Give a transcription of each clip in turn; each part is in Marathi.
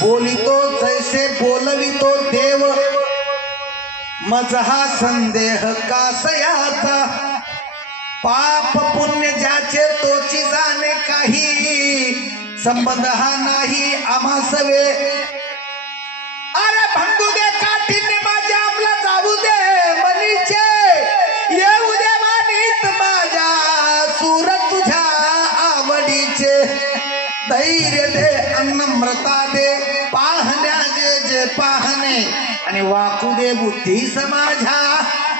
बोलितो जैसे बोलवितो देव मजहा संदेह कासयाचा पाप पुण्य ज्याचे तोची जाणे काही संबंध हा नाही आम्हासवे अरे भंगू दे काठीने माझ्या आपला जाऊ दे मनीचे येऊ दे मानीत माझ्या सूर तुझ्या आवडीचे धैर्य दे अनम्रता दे पाहण्या जे जे पाहणे आणि वाकू दे बुद्धी समाजा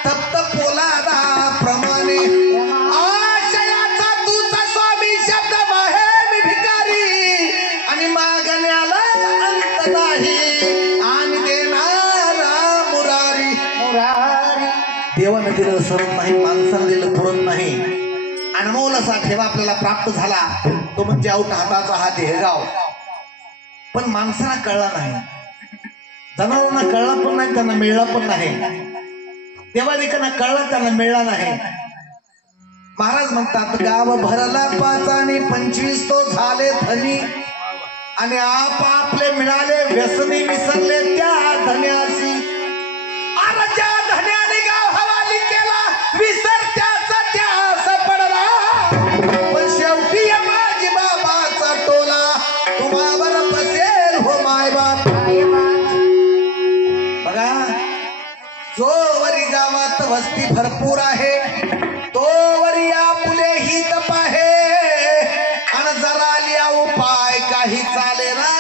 तप्त पोलादा प्रमाणे आशयाचा तुझा स्वामी शब्द आहे मी भिकारी आणि मागण्याला अंत नाही आणि देणारा मुरारी मुरारी देवाने दिलं सरत नाही माणसाने दिलं पुरत नाही अनमोल असा ठेवा आपल्याला प्राप्त झाला तो म्हणजे आऊट हाताचा हा देहगाव पण माणसाला कळला नाही जनावरांना कळला पण नाही त्यांना मिळला पण नाही देवादिकांना कळला त्यांना मिळला नाही महाराज म्हणतात गाव भरला 5 आणि 25 तो झाले धनी आणि आपापले मिळाले व्यसनी विसरले त्या धन्यासी अरे ज्या धन्याने गाव हवाली केला विसर त्याचा त्यास पडला पण शेवटी माझी बाबाचा टोला तुम्हावर बसेल हो माय बाप बघा जो वरी गावात वस्ती भरपूर आहे तो वरी आपुले ही तप आहे आणि जरा लिया उपाय काही चाले ना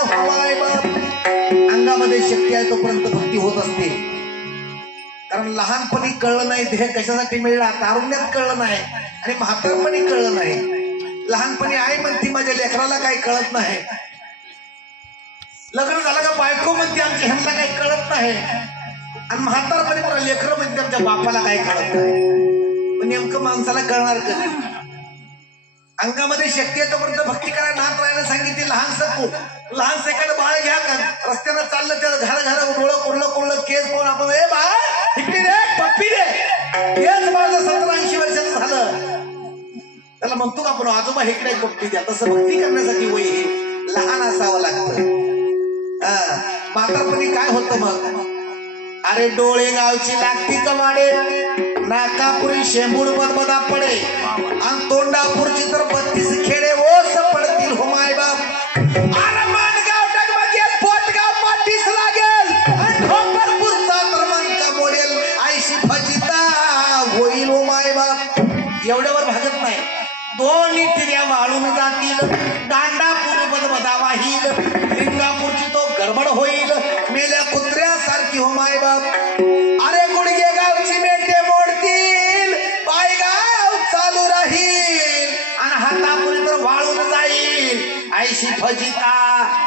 हो माय बाप अंगामध्ये शक्ती आहे तोपर्यंत भक्ती होत असते कारण लहानपणी कळलं नाही देह कशासाठी मिळला तारुण्यात कळलं नाही आणि म्हातारपणी कळलं नाही लहानपणी आई म्हणती माझ्या लेकराला काही कळत नाही लग्न झालं का बायको म्हणते आमच्या ह्यांना काही कळत नाही आणि म्हातारपणी मला लेकरं म्हणते आमच्या बापाला काही कळत नाही पण नेमकं माणसाला कळणार कधी अंगामध्ये शक्ती आहे तोपर्यंत भक्ती करायला नात राहायला सांगितली लहान एखादं बाळ घ्या का रस्त्यानं चाललं त्याला घर डोळं कोरलं केस कोण आपण ए बा इकडे रे पप्पी रे तेच माझं 70-80 वर्षाचं झालं त्याला म्हणतो का आपण आजोबा इकडे पप्पी द्या तसं भक्ती करण्यासाठी वय हे लहान असावं लागतं म्हातारपणी काय होतं मग अरे डोळे गावची लागती कमाडे नाकापुरी शेंबूड बदबदा पडे आणि तोंडापूरची तर 32 खेडे ओस पडतील हो माय बाप अरे मानगाव डगमगेल पोटगाव पाठीस लागेल आणि ढोकरपूरचा तर मनका मोडेल आईशी फजिता होईल हो माय बाप एवढ्यावर भागत नाही 2 टिर्या वाळून जातील दांडापूर बदबदा वाहील लिंगापूरची तो गडबड होईल मेल्या कुत्र्यासारखी हो माय बाप अरे गुडगे गावची मेटे मोडतील पायगाव चालू राहील आणि हातापुरी तर वाळून जाईल आईशी फजिता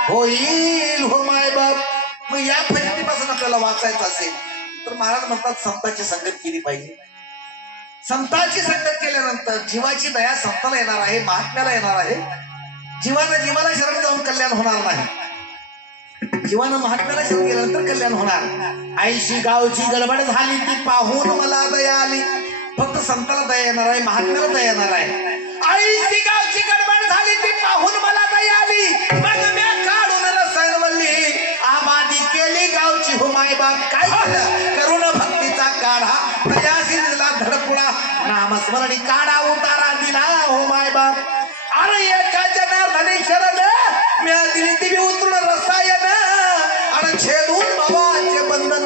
होईल हो माय बाप मग या फजितीपासून आपल्याला वाचायचं असेल तर महाराज म्हणतात संतांची संगत केली पाहिजे संतांची संगत केल्यानंतर जीवाची दया संताला येणार आहे महात्म्याला येणार आहे जीवाला शरण जाऊन कल्याण होणार नाही जीवानं महात्म्याला शरण गेल्यानंतर कल्याण होणार आईशी गावची गडबड झाली ती पाहून मला दया आली फक्त संताला दया येणार आहे महात्म्याला दया येणार आहे आईशी गावची गडबड झाली ती पाहून मला दया आली मग मी काढून रसायनवल्ली आबादी केली गावची हो माय बाप काय केलं करुण भक्तीचा काढा तयासी दिला धडपुडा नामस्मरणी काढा उतारा दिला हो माय बाप अरे एका जनार्दनी शरण मी दिली ती उतरून रसायन आणि छेदून बाबाचे बंधन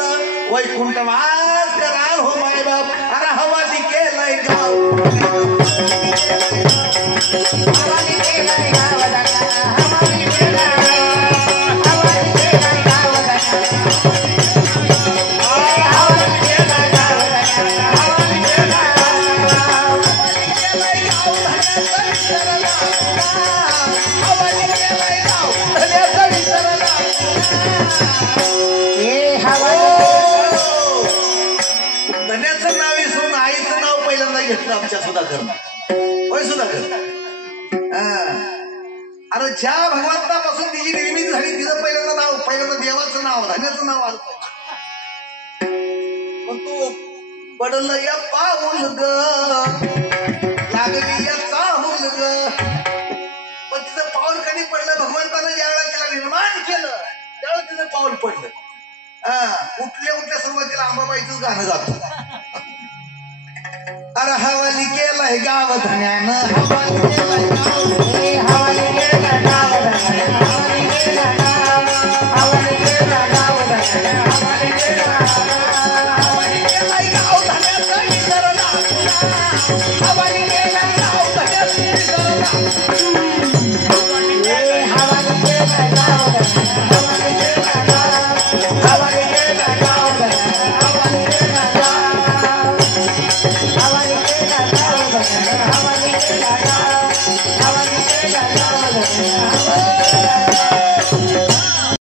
वैकुंठवास कराल हो माय बाप अरे हवा केलंय गाव धन्याचं नाव विसरून आईचं नाव पहिल्यांदा घेतलं आमच्या सुधाकर होय सुधाकर अरे ज्या भगवंतापासून तिची निर्मिती झाली तिचं पहिल्यांदा देवाचं नाव धन्याचं नाव आलं पण तू पडलं या पाऊल ग लागली या चाहूल ग पण तिचं पाऊल कधी पडलं भगवंतानं ज्या वेळेला तिला निर्माण केलं तिचं पाऊल पडलं. उठल्या सुरुवातीला अंबाबाईचंच गाणं गातो. अरे हवाली केलाय गाव धन्यानं, हवाली केलाय गाव